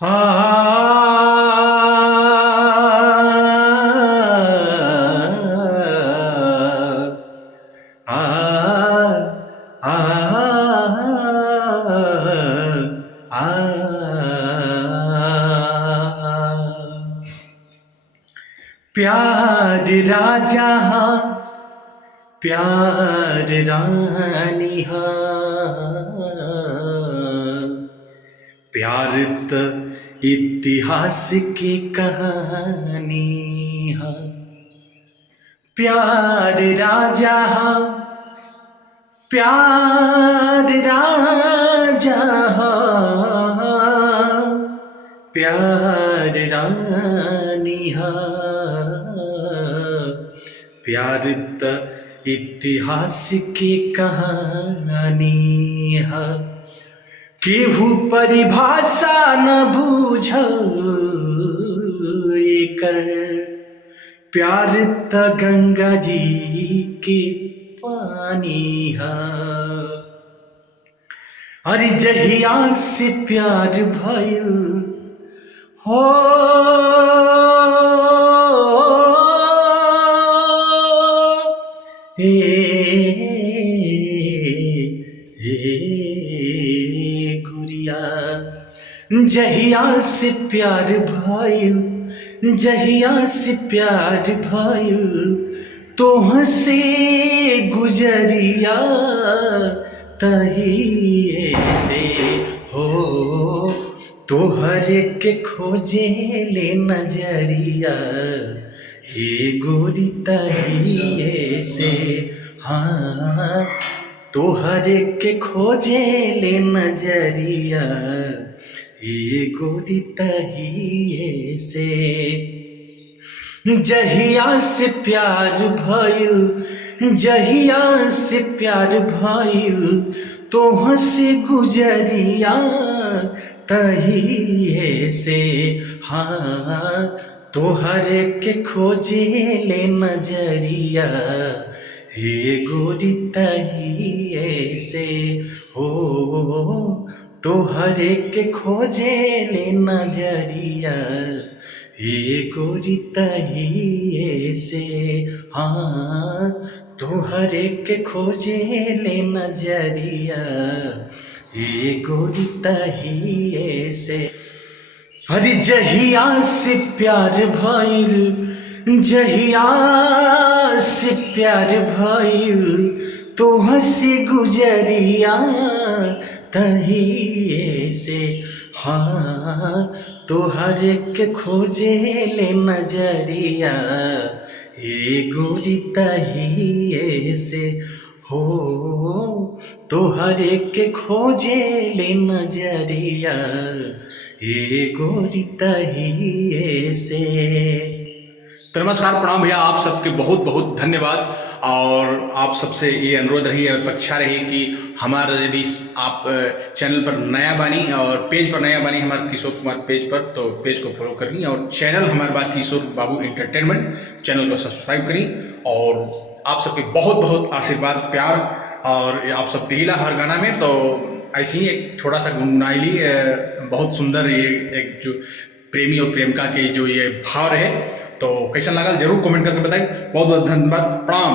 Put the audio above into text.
आ आ आ प्यार राजा प्यार रानी प्यार त इतिहास की कहानी प्यार राजा प्यार राजा प्यार रानी प्यार त इतिहास की कहानी केहू परिभाषा न बूझल एकर प्यार त गंगा जी के पानी अरे जहिया से प्यार भइल हो गुड़िया जहिया से प्यार भइल जहिया से प्यार भइल तोह से गुजरिया तही से हो तोहर के खोजे ले नजरिया हे गोरी तही से हाँ तोहर के खोजे ले नजरिया हे गोरी तही से जहिया से प्यार भइल जहिया से प्यार भइल तोह से गुजरिया तही से हाँ तोहर के खोजे ले नजरिया हे गोरी तही से हो तोहर के खोजे ले नजरिया हे गोरी तही से हाँ तोहर के खोजे ले नजरिया हे गोरी तही से अरे जहिया से प्यार भइल जहिया से प्यार भइल तोह से गुजरिया तही से हाँ तोहर के खोजे ले नजरिया हे गोरी तही से हो तोहर के खोजे ले नजरिया हे गोरी तही से। तो नमस्कार प्रणाम भैया, आप सबके बहुत बहुत धन्यवाद। और आप सबसे ये अनुरोध रही है, अपेक्षा रही कि हमारा यदि आप चैनल पर नया बानी और पेज पर नया बानी हमारे किशोर कुमार पेज पर, तो पेज को फॉलो करी और चैनल हमारे बात किशोर बाबू एंटरटेनमेंट चैनल को सब्सक्राइब करी। और आप सबके बहुत बहुत आशीर्वाद प्यार और आप सब दिला हर गाना में। तो ऐसे ही एक छोटा सा गुनगुनाइली बहुत सुंदर ये एक जो प्रेमी और प्रेमिका के जो ये भाव रहे, तो कैसा लगा जरूर कमेंट करके बताएं। बहुत बहुत धन्यवाद, प्रणाम।